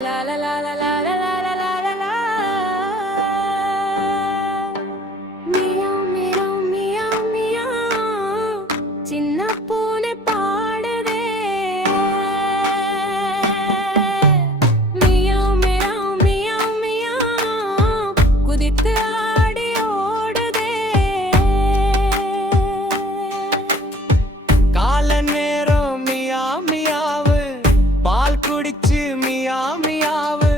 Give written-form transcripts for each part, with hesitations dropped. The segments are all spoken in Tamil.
La la la la la la la la la la la. Meow meow meow meow. சின்ன பூனை பாடுதே. Meow meow meow meow. குதித்து ஆடி ஓடுதே. கால நேரம் மியாவ் மியாவு, பால் குடிச்சு மியாவ் மியாவு,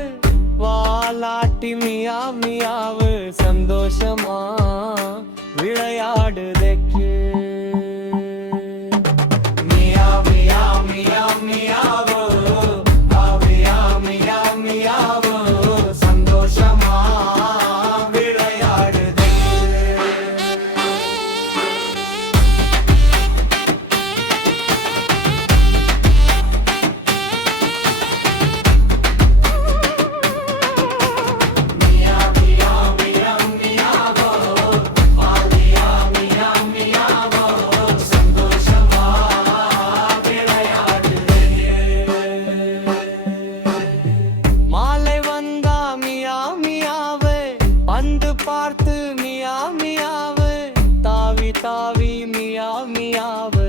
வாலாட்டி மியாவ் மியாவு, சந்தோஷமா விளையாடுதற்கு. மியாவ் மியாவ் மியாவ் மியாவு, மியாவ் மியாவ் மியாவு, சந்தோஷமா விளையாடுதற்கு. மாலை வந்தா மியாவ் மியாவு, பந்து பார்த்து மியாவ் மியாவு, தாவி தாவி மியாவ் மியாவு,